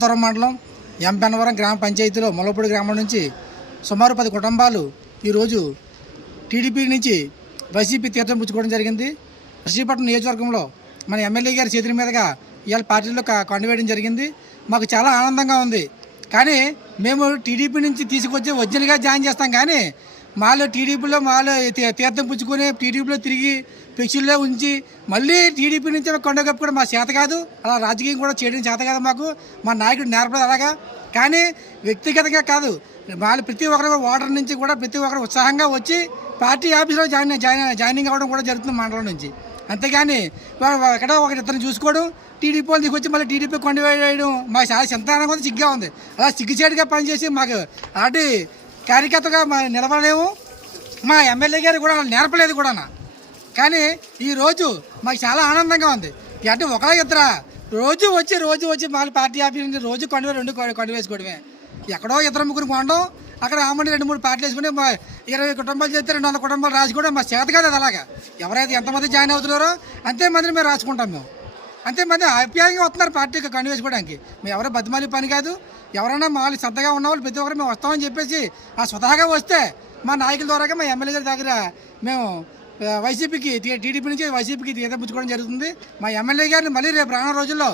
ఉత్తరం మండలం ఎంపెన్నవరం గ్రామ పంచాయతీలో మొలపూడి గ్రామం నుంచి సుమారు పది కుటుంబాలు ఈరోజు టీడీపీ నుంచి వైసీపీ తీర్థం పుచ్చుకోవడం జరిగింది. నర్సీపట్నం నియోజకవర్గంలో మన ఎమ్మెల్యే గారి చేతుల మీదుగా ఇవాళ పార్టీలో కొండవేయడం జరిగింది. మాకు చాలా ఆనందంగా ఉంది. కానీ మేము టీడీపీ నుంచి తీసుకొచ్చి ఒరిజినల్గా జాయిన్ చేస్తాం. కానీ మాలో టీడీపీలో మాలో తీర్థం పుచ్చుకొని టీడీపీలో తిరిగి పెక్షుల్లో ఉంచి మళ్ళీ టీడీపీ నుంచి కొండ కప్పుకోవడం మా చేత కాదు అలా రాజకీయం కూడా చేయడం చేత కాదు మాకు. మా నాయకుడు నేర్పడదు అలాగా. కానీ వ్యక్తిగతంగా కాదు వాళ్ళు ప్రతి ఒక్కరు ఓటర్ నుంచి కూడా ప్రతి ఒక్కరు ఉత్సాహంగా వచ్చి పార్టీ ఆఫీస్లో జాయిన్ జాయిన్ జాయినింగ్ అవ్వడం కూడా జరుగుతుంది మండలం నుంచి. అంతేగాని ఎక్కడ ఒక ఎక్కడో ఇతను చూసుకోవడం టీడీపీ వాళ్ళు దిగొచ్చి మళ్ళీ టీడీపీ కొండ వేయడం మాకు చాలా చింతానంగా కూడా సిగ్గా ఉంది. అలా సిగ్గుచేటుగా పనిచేసి మాకు అలాంటి కార్యకర్తగా మా నిలబడలేము. మా ఎమ్మెల్యే గారు కూడా నేర్పలేదు కూడా కానీ ఈరోజు మాకు చాలా ఆనందంగా ఉంది. అంటే ఒకలా ఇద్దరా? రోజు వచ్చి రోజు వచ్చి మళ్ళీ పార్టీ ఆఫీస్ నుంచి రోజు కొండ రెండు కొండ వేసుకోవడమే. ఎక్కడో ఇద్దరు ముగ్గురు కొండం అక్కడ ఆమండి రెండు మూడు పార్టీలు వేసుకుని మా ఇరవై కుటుంబాలు చేస్తే రెండు వందల కుటుంబాలు రాసుకోవడం మా చేత కాదు అది అలాగా. ఎవరైతే ఎంతమంది జాయిన్ అవుతున్నారో అంతే మందిని మేము రాసుకుంటాం మేము. అంతేమంది అప్యాయంగా వస్తున్నారు పార్టీకి కండు వేసుకోవడానికి మేము ఎవరో బతిమాలి పని కాదు. ఎవరైనా మాలు శ్రద్ధగా ఉన్న వాళ్ళు ప్రతి ఒక్కరు మేము వస్తామని చెప్పేసి ఆ స్వతహాగా వస్తే మా నాయకుల ద్వారా మా ఎమ్మెల్యే గారి దగ్గర మేము వైసీపీకి టీడీపీ నుంచి వైసీపీకి తీర్థం జరుగుతుంది. మా ఎమ్మెల్యే గారిని మళ్ళీ రేపు రానున్న రోజుల్లో